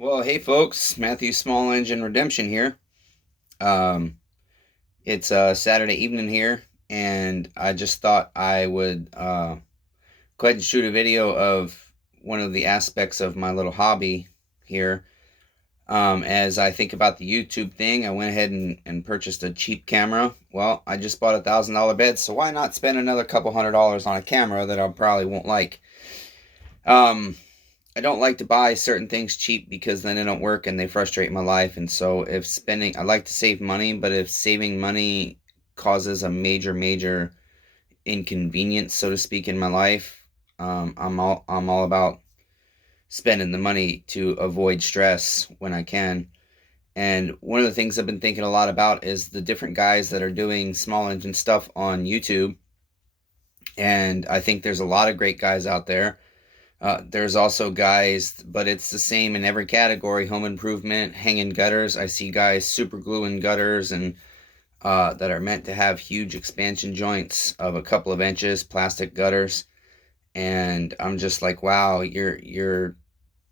Well, hey folks, Matthew Small Engine Redemption here. Um, it's Saturday evening here, and I just thought I would go ahead and shoot a video of one of the aspects of my little hobby here. As I think about the YouTube thing, I went ahead and purchased a cheap camera. Well, I just bought $1,000 bed, so why not spend another couple $100 on a camera that I probably won't like? Um, I don't like to buy certain things cheap because then they don't work and they frustrate my life. And so if spending, I like to save money, but if saving money causes a major inconvenience, so to speak, in my life, I'm all about spending the money to avoid stress when I can. And one of the things I've been thinking a lot about is the different guys that are doing small engine stuff on YouTube. And I think there's a lot of great guys out there. There's also guys, but it's the same in every category. Home improvement, hanging gutters. I see guys super gluing gutters and that are meant to have huge expansion joints of a couple of inches, plastic gutters. And I'm just like, wow, you're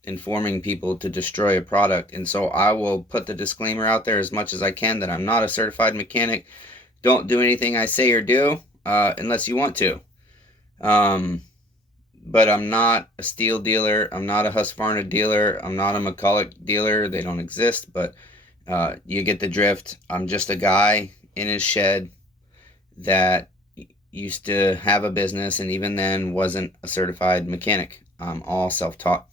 informing people to destroy a product. And so I will put the disclaimer out there as much as I can that I'm not a certified mechanic. Don't do anything I say or do unless you want to. But I'm not a steel dealer. I'm not a Husqvarna dealer. I'm not a McCulloch dealer. They don't exist, but you get the drift. I'm just a guy in his shed that used to have a business and even then wasn't a certified mechanic. I'm all self-taught.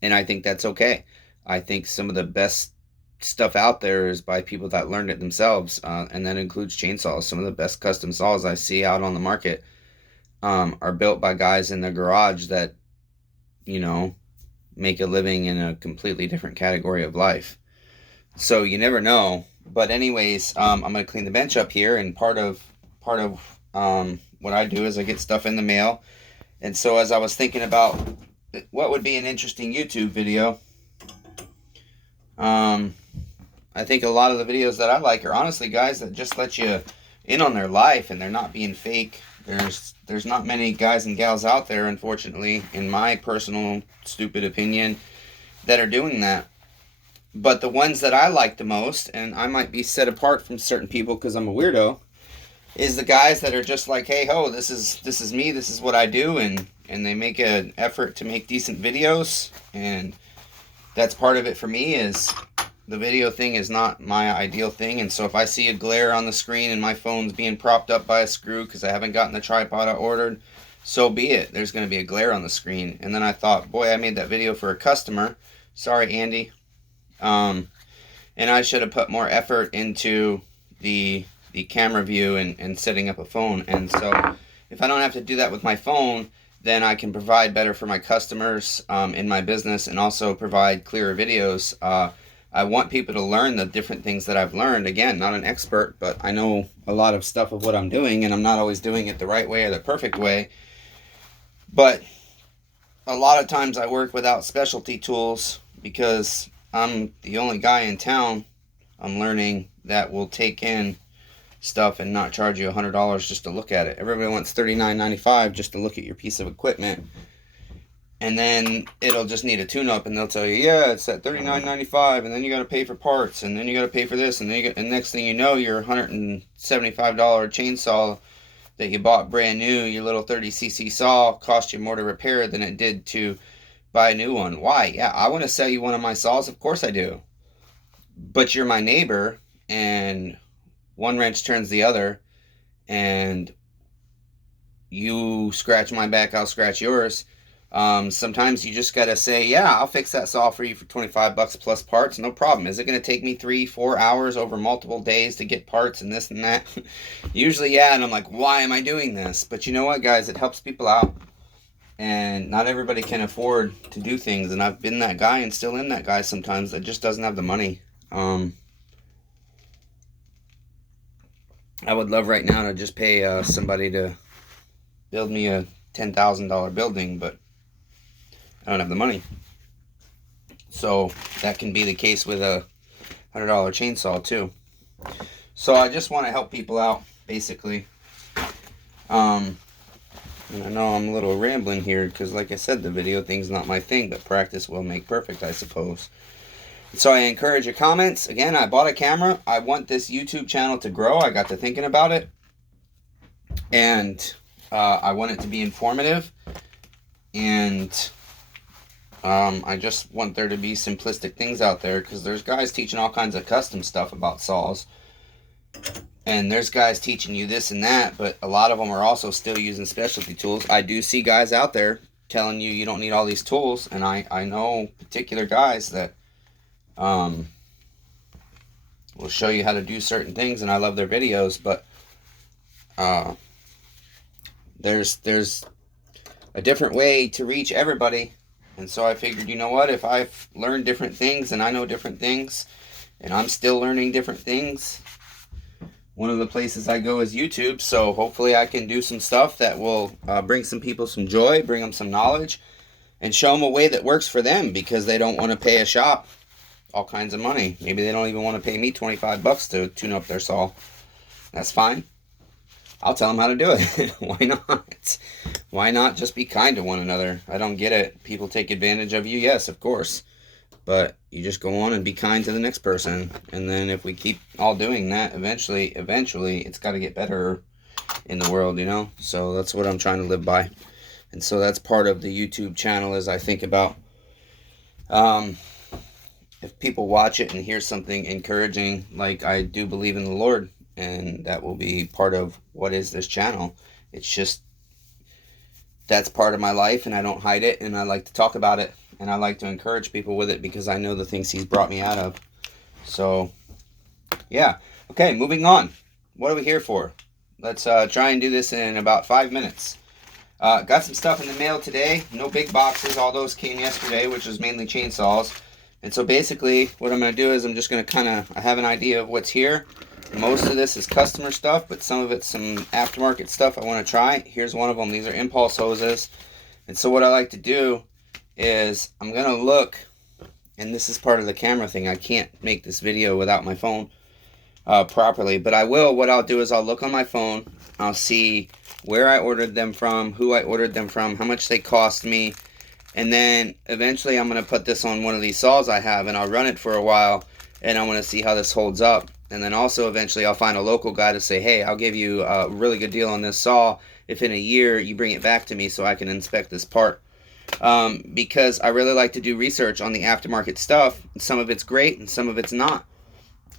And I think that's okay. I think some of the best stuff out there is by people that learned it themselves, and that includes chainsaws. Some of the best custom saws I see out on the market are built by guys in their garage that, you know, make a living in a completely different category of life. So you never know. But anyways, I'm gonna clean the bench up here, and part of what I do is I get stuff in the mail. And so as I was thinking about what would be an interesting YouTube video, I think a lot of the videos that I like are honestly guys that just let you in on their life and they're not being fake. There's not many guys and gals out there, unfortunately, in my personal stupid opinion, that are doing that. But the ones that I like the most, and I might be set apart from certain people because I'm a weirdo, is the guys that are just like, hey ho, this is me, this is what I do, and they make an effort to make decent videos. And that's part of it for me, is the video thing is not my ideal thing. And so if I see a glare on the screen and my phone's being propped up by a screw because I haven't gotten the tripod I ordered, so be it. There's going to be a glare on the screen. And then I thought, boy, I made that video for a customer. Sorry, Andy. And I should have put more effort into the camera view and setting up a phone. And so if I don't have to do that with my phone, then I can provide better for my customers in my business and also provide clearer videos. I want people to learn the different things that I've learned. Again, not an expert, but I know a lot of stuff of what I'm doing, and I'm not always doing it the right way or the perfect way. But a lot of times I work without specialty tools because I'm the only guy in town, I'm learning, that will take in stuff and not charge you $100 just to look at it. Everybody wants $39.95 just to look at your piece of equipment. And then it'll just need a tune-up, and they'll tell you, yeah, it's at $39.95, and then you got to pay for parts, and then you got to pay for this, and then and next thing you know, your $175 chainsaw that you bought brand new, your little 30cc saw, cost you more to repair than it did to buy a new one. Why? Yeah, I want to sell you one of my saws. Of course I do. But you're my neighbor, and one wrench turns the other, and you scratch my back, I'll scratch yours. Sometimes you just gotta say, yeah, I'll fix that saw for you for $25 plus parts, no problem. Is it gonna take me 3-4 hours over multiple days to get parts and this and that? Usually, yeah, and I'm like, why am I doing this? But you know what, guys, it helps people out, and not everybody can afford to do things, and I've been that guy and still am that guy sometimes that just doesn't have the money. I would love right now to just pay somebody to build me a $10,000 building, but I don't have the money. So that can be the case with a $100 chainsaw too. So I just want to help people out, basically. And I know I'm a little rambling here because, like I said, the video thing's not my thing, but practice will make perfect, I suppose. So I encourage your comments. Again, I bought a camera. I want this YouTube channel to grow. I got to thinking about it. And I want it to be informative. And I just want there to be simplistic things out there, because there's guys teaching all kinds of custom stuff about saws. And there's guys teaching you this and that, but a lot of them are also still using specialty tools. I do see guys out there telling you you don't need all these tools, and I know particular guys that will show you how to do certain things, and I love their videos, but there's a different way to reach everybody. And so I figured, you know what, if I've learned different things and I know different things and I'm still learning different things, one of the places I go is YouTube. So hopefully I can do some stuff that will bring some people some joy, bring them some knowledge, and show them a way that works for them, because they don't want to pay a shop all kinds of money. Maybe they don't even want to pay me 25 bucks to tune up their saw. That's fine. I'll tell them how to do it. Why not? Why not just be kind to one another? I don't get it. People take advantage of you, yes, of course. But you just go on and be kind to the next person. And then if we keep all doing that, eventually, it's got to get better in the world, you know? So that's what I'm trying to live by. And so that's part of the YouTube channel, as I think about if people watch it and hear something encouraging, like I do believe in the Lord, and that will be part of what is this channel. It's just, that's part of my life, and I don't hide it, and I like to talk about it, and I like to encourage people with it, because I know the things he's brought me out of. So yeah, okay, moving on. What are we here for? Let's try and do this in about 5 minutes. Got some stuff in the mail today. No big boxes. All those came yesterday, which was mainly chainsaws. And so basically what I'm going to do is I'm just going to I have an idea of what's here. Most of this is customer stuff, but some of it's some aftermarket stuff I want to try. Here's one of them. These are impulse hoses. And so what I like to do is I'm going to look, and this is part of the camera thing. I can't make this video without my phone properly, but I will. What I'll do is I'll look on my phone. I'll see where I ordered them from, who I ordered them from, how much they cost me. And then eventually I'm going to put this on one of these saws I have, and I'll run it for a while, and I want to see how this holds up. And then also eventually I'll find a local guy to say, hey, I'll give you a really good deal on this saw if in a year you bring it back to me so I can inspect this part. Because I really like to do research on the aftermarket stuff. Some of it's great and some of it's not.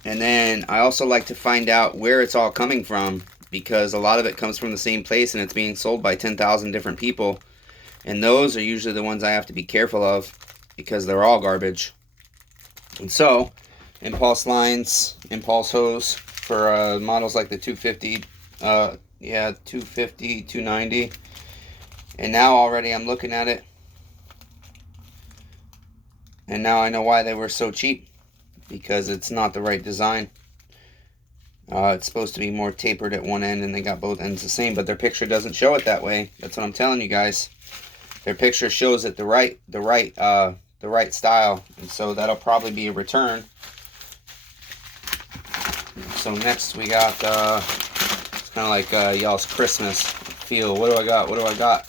And then I also like to find out where it's all coming from, because a lot of it comes from the same place and it's being sold by 10,000 different people. And those are usually the ones I have to be careful of, because they're all garbage. And so, impulse lines, impulse hose for models like the 250, 250, 290. And now already I'm looking at it, and now I know why they were so cheap, because it's not the right design. It's supposed to be more tapered at one end, and they got both ends the same, but their picture doesn't show it that way. That's what I'm telling you guys. Their picture shows it the right style, and so that'll probably be a return. So next we got it's kind of like y'all's Christmas feel. What do I got?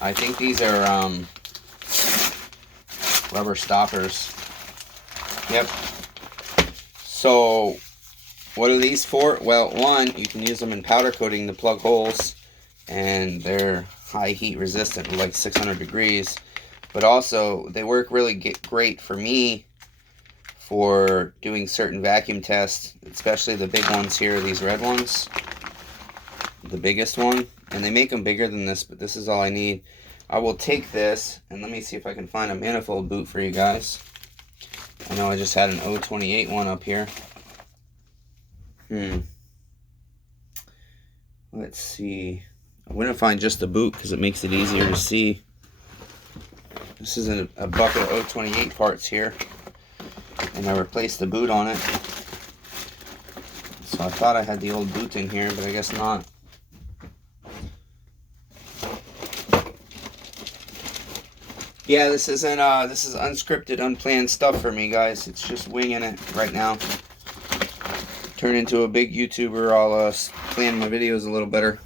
I think these are rubber stoppers. Yep. So what are these for? Well, one, you can use them in powder coating to plug holes, and they're high heat resistant, like 600 degrees. But also they work really great for me for doing certain vacuum tests, especially the big ones here, these red ones, the biggest one. And they make them bigger than this, but this is all I need. I will take this, and let me see if I can find a manifold boot for you guys. I know I just had an 028 one up here. Let's see. I wouldn't find just the boot because it makes it easier to see. This is a bucket of 028 parts here, and I replaced the boot on it. So I thought I had the old boot in here, but I guess not. Yeah, this isn't this is unscripted, unplanned stuff for me, guys. It's just winging it right now. Turn into a big YouTuber, I'll plan my videos a little better.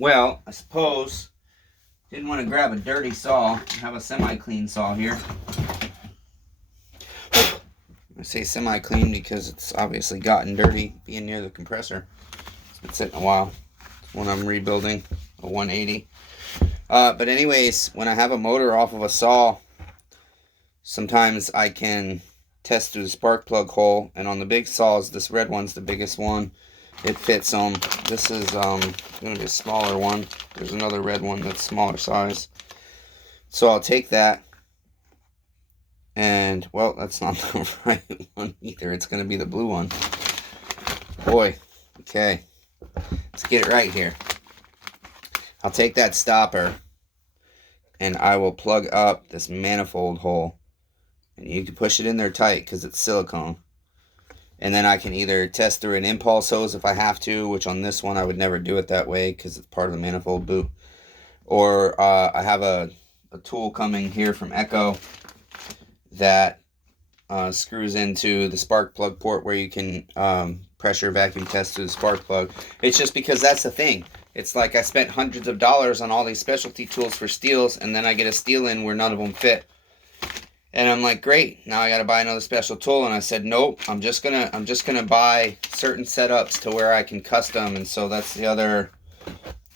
Well, I suppose didn't want to grab a dirty saw. I have a semi-clean saw here. I say semi-clean because it's obviously gotten dirty being near the compressor. It's been sitting a while. It's one I'm rebuilding, a 180. But anyways, when I have a motor off of a saw, sometimes I can test through the spark plug hole. And on the big saws, this red one's the biggest one. It fits them. This is going to be a smaller one. There's another red one that's smaller size. So I'll take that. And, well, that's not the right one either. It's going to be the blue one. Boy. Okay. Let's get it right here. I'll take that stopper. And I will plug up this manifold hole. And you can push it in there tight because it's silicone. And then I can either test through an impulse hose if I have to, which on this one I would never do it that way because it's part of the manifold boot. Or I have a tool coming here from Echo that screws into the spark plug port where you can pressure vacuum test through the spark plug. It's just because that's the thing. It's like I spent hundreds of dollars on all these specialty tools for steels, and then I get a steel in where none of them fit. And I'm like, great, now I got to buy another special tool. And I said, nope, I'm just gonna buy certain setups to where I can custom. And so that's the other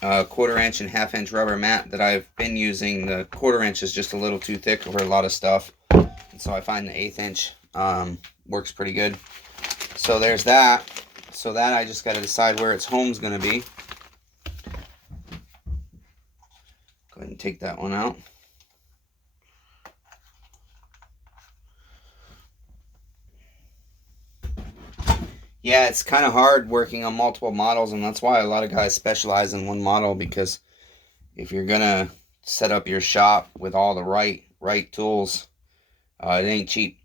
1/4 inch and 1/2 inch rubber mat that I've been using. The 1/4 inch is just a little too thick for a lot of stuff. And so I find the 1/8 inch works pretty good. So there's that. So that I just got to decide where its home's going to be. Go ahead and take that one out. Yeah, it's kind of hard working on multiple models, and that's why a lot of guys specialize in one model, because if you're gonna set up your shop with all the right tools, it ain't cheap.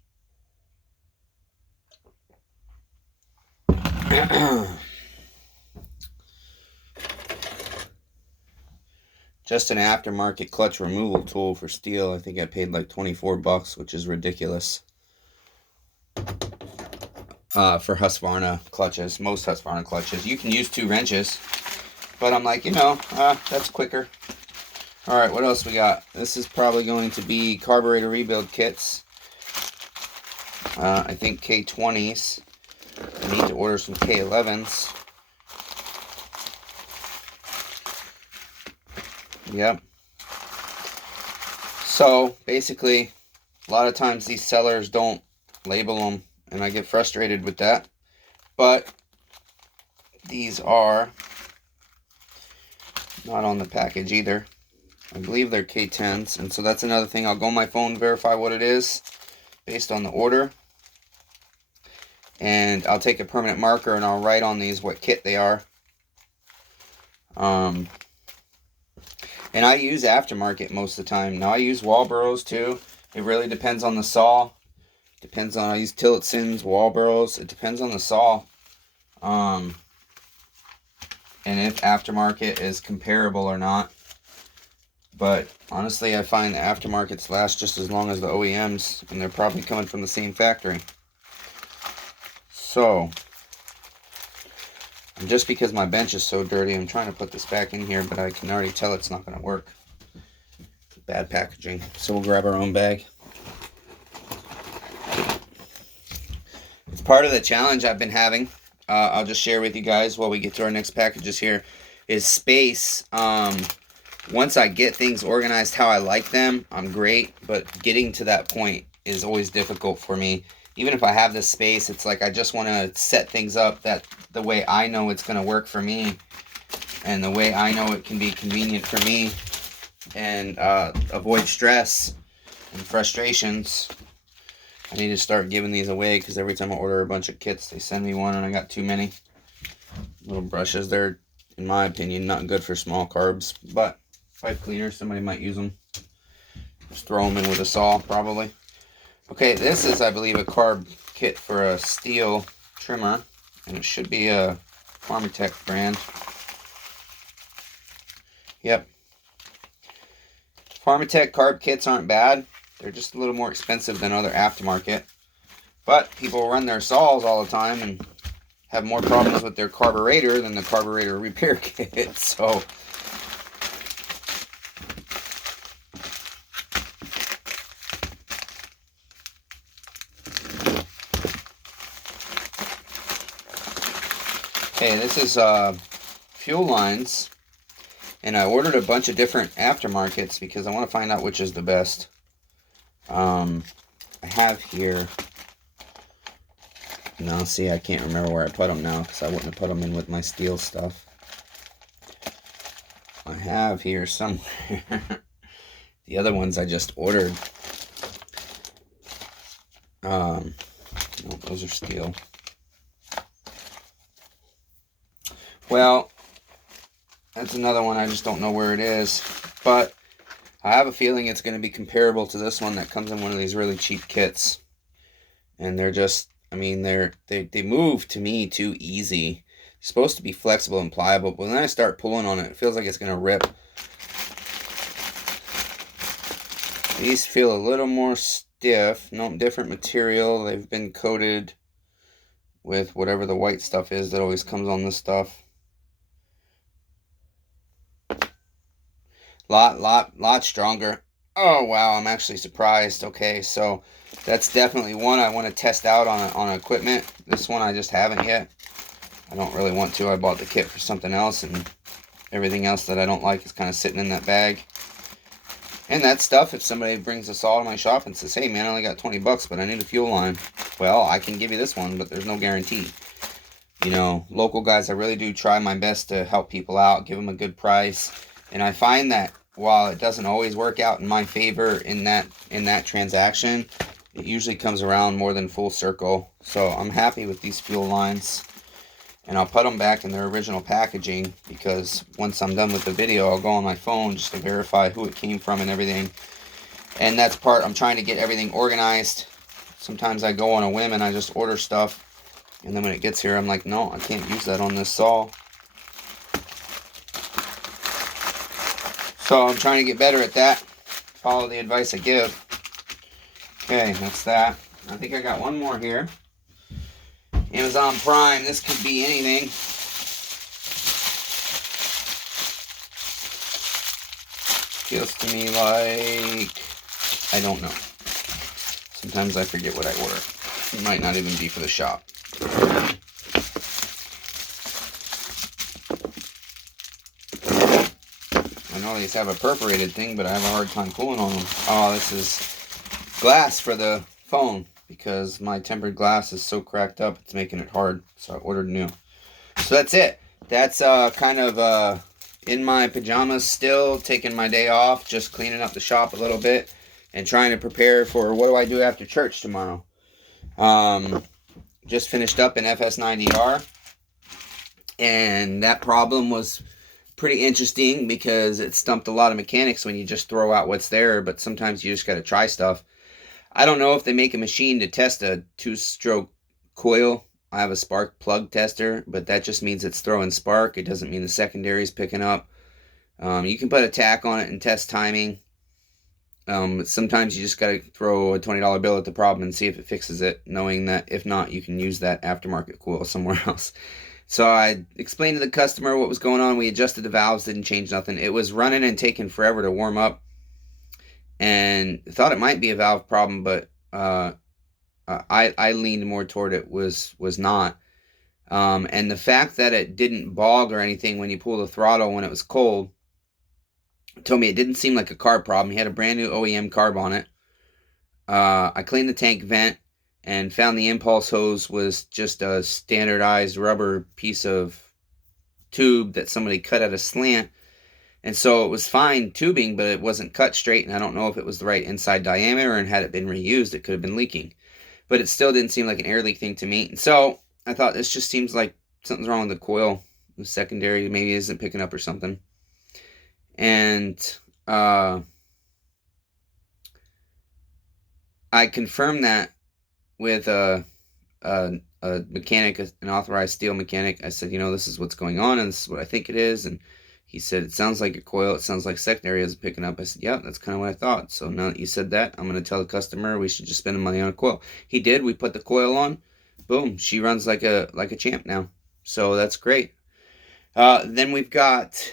Just an aftermarket clutch removal tool for steel. I think I paid like $24, which is ridiculous. For Husqvarna clutches, most Husqvarna clutches. You can use 2 wrenches, but I'm like, that's quicker. Alright, what else we got? This is probably going to be carburetor rebuild kits. I think K20s. I need to order some K11s. Yep. So, basically, a lot of times these sellers don't label them, and I get frustrated with that. But these are not on the package either. I believe they're K10s, and so that's another thing. I'll go on my phone, verify what it is based on the order. And I'll take a permanent marker and I'll write on these what kit they are. And I use aftermarket most of the time. Now I use Walboros too. It really depends on the saw. Depends on, I use Tillotson, Walboros. It depends on the saw. And if aftermarket is comparable or not. But honestly, I find the aftermarkets last just as long as the OEMs, and they're probably coming from the same factory. So, just because my bench is so dirty, I'm trying to put this back in here, but I can already tell it's not going to work. Bad packaging. So we'll grab our own bag. It's part of the challenge I've been having. I'll just share with you guys while we get to our next packages here, is space. Once I get things organized how I like them, I'm great, but getting to that point is always difficult for me. Even if I have this space, it's like I just want to set things up that the way I know it's going to work for me, and the way I know it can be convenient for me, and avoid stress and frustrations. I need to start giving these away, because every time I order a bunch of kits, they send me one, and I got too many. Little brushes, they're, in my opinion, not good for small carbs, but pipe cleaner, somebody might use them. Just throw them in with a saw, probably. Okay, this is, I believe, a carb kit for a steel trimmer, and it should be a Pharmatech brand. Yep. Pharmatech carb kits aren't bad. They're just a little more expensive than other aftermarket. But people run their saws all the time and have more problems with their carburetor than the carburetor repair kit. So Okay, this is fuel lines, and I ordered a bunch of different aftermarkets because I want to find out which is the best. I have here, no, see, I can't remember where I put them now because I wouldn't have put them in with my steel stuff. I have here somewhere the other ones I just ordered. No, those are steel. Well, that's another one. I just don't know where it is. But I have a feeling it's going to be comparable to this one that comes in one of these really cheap kits. And they're just, I mean, they move to me too easy. It's supposed to be flexible and pliable, but when I start pulling on it, it feels like it's going to rip. These feel a little more stiff. No, different material. They've been coated with whatever the white stuff is that always comes on this stuff. Lot stronger. Oh wow, I'm actually surprised. Okay, so that's definitely one I want to test out on equipment. This one I just haven't yet. I don't really want to. I bought the kit for something else, and everything else that I don't like is kind of sitting in that bag. And that stuff, if somebody brings a saw to my shop and says, hey man, I only got 20 bucks, but I need a fuel line. Well, I can give you this one, but there's no guarantee. You know, local guys, I really do try my best to help people out, give them a good price. And I find that while it doesn't always work out in my favor in that transaction, it usually comes around more than full circle. So I'm happy with these fuel lines. And I'll put them back in their original packaging because once I'm done with the video, I'll go on my phone just to verify who it came from and everything. And that's part, I'm trying to get everything organized. Sometimes I go on a whim and I just order stuff. And then when it gets here, I'm like, no, I can't use that on this saw. So I'm trying to get better at that. Follow the advice I give. Okay, that's that. I think I got one more here. Amazon Prime. This could be anything. Feels to me like, I don't know. Sometimes I forget what I order. It might not even be for the shop. I know these have a perforated thing, but I have a hard time pulling on them. Oh, this is glass for the phone because my tempered glass is so cracked up, it's making it hard. So I ordered new. So that's it. That's kind of in my pajamas still, taking my day off, just cleaning up the shop a little bit and trying to prepare for what do I do after church tomorrow. Just finished up in FS90R, and that problem was pretty interesting because it stumped a lot of mechanics when you just throw out what's there, but sometimes you just got to try stuff. I don't know if they make a machine to test a two-stroke coil. I have a spark plug tester, but that just means it's throwing spark. It doesn't mean the secondary is picking up. You can put a tack on it and test timing. Sometimes you just got to throw a $20 bill at the problem and see if it fixes it, knowing that if not, you can use that aftermarket coil somewhere else. So I explained to the customer what was going on. We adjusted the valves, didn't change nothing. It was running and taking forever to warm up, and thought it might be a valve problem, but I leaned more toward it was not. And the fact that it didn't bog or anything when you pull the throttle when it was cold told me it didn't seem like a carb problem. He had a brand new OEM carb on it. I cleaned the tank vent and found the impulse hose was just a standardized rubber piece of tube that somebody cut at a slant. And so it was fine tubing, but it wasn't cut straight, and I don't know if it was the right inside diameter, and had it been reused, it could have been leaking. But it still didn't seem like an air leak thing to me. And so I thought this just seems like something's wrong with the coil. The secondary maybe isn't picking up or something. And I confirmed that with a mechanic, an authorized steel mechanic. I said, you know, this is what's going on, and this is what I think it is. And he said, it sounds like a coil. It sounds like secondary isn't picking up. I said, yeah, that's kind of what I thought. So now that you said that, I'm going to tell the customer we should just spend the money on a coil. He did. We put the coil on. Boom. She runs like a champ now. So that's great. Then we've got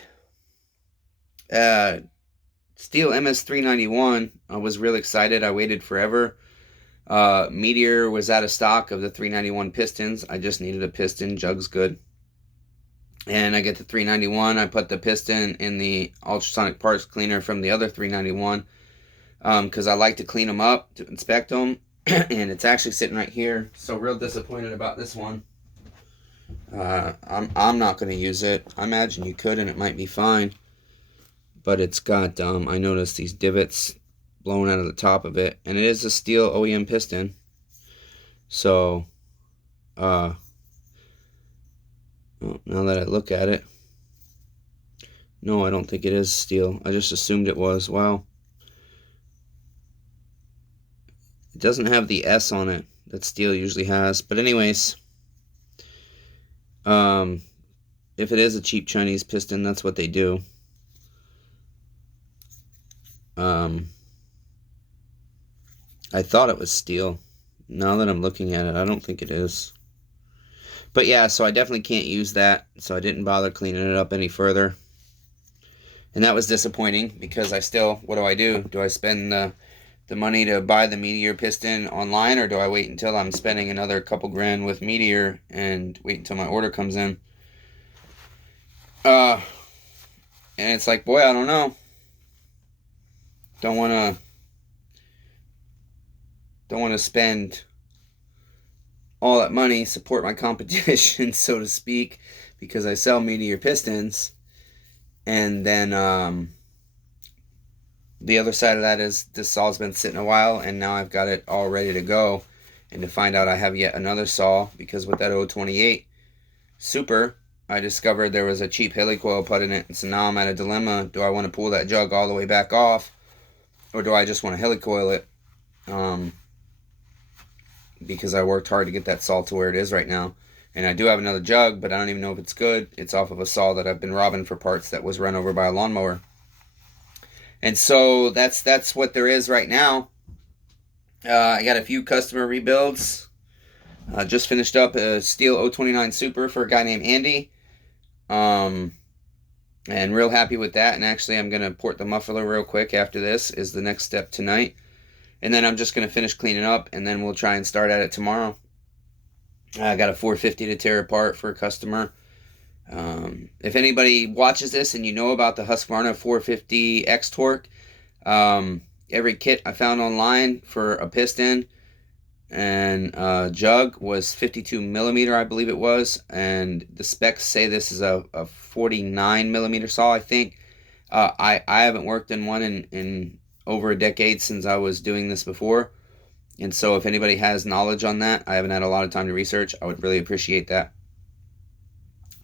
steel MS391. I was real excited. I waited forever. Meteor was out of stock of the 391 pistons. I just needed a piston. Jug's good. And I get the 391. I put the piston in the ultrasonic parts cleaner from the other 391 because I like to clean them up, to inspect them. And it's actually sitting right here. So real disappointed about this one. I'm not going to use it. I imagine you could and it might be fine. But it's got, I noticed these divots blown out of the top of it. And it is a steel OEM piston. So, now that I look at it, no, I don't think it is steel. I just assumed it was. Wow. It doesn't have the S on it that steel usually has. But anyways, if it is a cheap Chinese piston, that's what they do. I thought it was steel. Now that I'm looking at it, I don't think it is. But yeah, so I definitely can't use that. So I didn't bother cleaning it up any further. And that was disappointing because I still, what do? Do I spend the money to buy the Meteor piston online, or do I wait until I'm spending another couple grand with Meteor and wait until my order comes in? And it's like, boy, I don't know. Don't want to spend all that money, support my competition, so to speak, because I sell Meteor pistons. And then the other side of that is this saw's been sitting a while, and now I've got it all ready to go. And to find out I have yet another saw, because with that 028 Super, I discovered there was a cheap helicoil put in it. And so now I'm at a dilemma. Do I want to pull that jug all the way back off, or do I just want to helicoil it? Because I worked hard to get that saw to where it is right now. And I do have another jug, but I don't even know if it's good. It's off of a saw that I've been robbing for parts that was run over by a lawnmower. And so that's what there is right now. I got a few customer rebuilds. Just finished up a steel 029 Super for a guy named Andy. And real happy with that. And actually, I'm going to port the muffler real quick after this is the next step tonight. And then I'm just going to finish cleaning up, and then we'll try and start at it tomorrow. I got a 450 to tear apart for a customer. If anybody watches this and you know about the Husqvarna 450 X-Torque, every kit I found online for a piston and jug was 52 millimeter, I believe it was. And the specs say this is a 49 millimeter saw, I think. I haven't worked in one in over a decade since I was doing this before. And so if anybody has knowledge on that, I haven't had a lot of time to research. I would really appreciate that.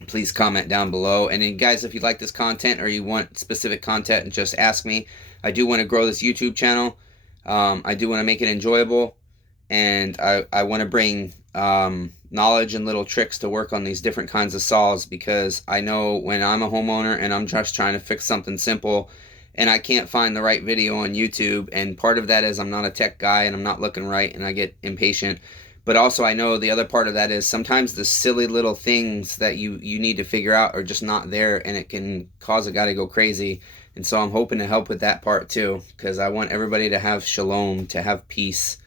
Please comment down below. And then guys, if you like this content or you want specific content, just ask me. I do want to grow this YouTube channel. I do want to make it enjoyable. And I want to bring knowledge and little tricks to work on these different kinds of saws, because I know when I'm a homeowner and I'm just trying to fix something simple, and I can't find the right video on YouTube, and part of that is I'm not a tech guy and I'm not looking right and I get impatient. But also I know the other part of that is sometimes the silly little things that you need to figure out are just not there, and it can cause a guy to go crazy. And so I'm hoping to help with that part too, because I want everybody to have shalom, to have peace.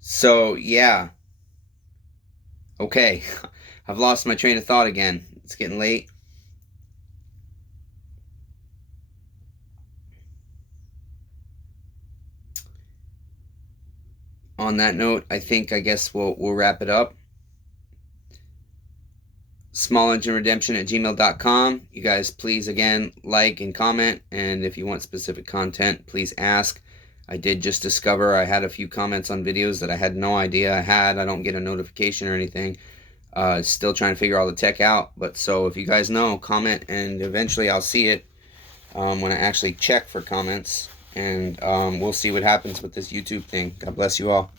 So yeah. Okay. I've lost my train of thought again. It's getting late. On that note, I guess we'll wrap it up. smallengineredemption@gmail.com. You guys, please, again, like and comment. And if you want specific content, please ask. I did just discover I had a few comments on videos that I had no idea I had. I don't get a notification or anything. Still trying to figure all the tech out. But so if you guys know, comment, and eventually I'll see it when I actually check for comments. And we'll see what happens with this YouTube thing. God bless you all.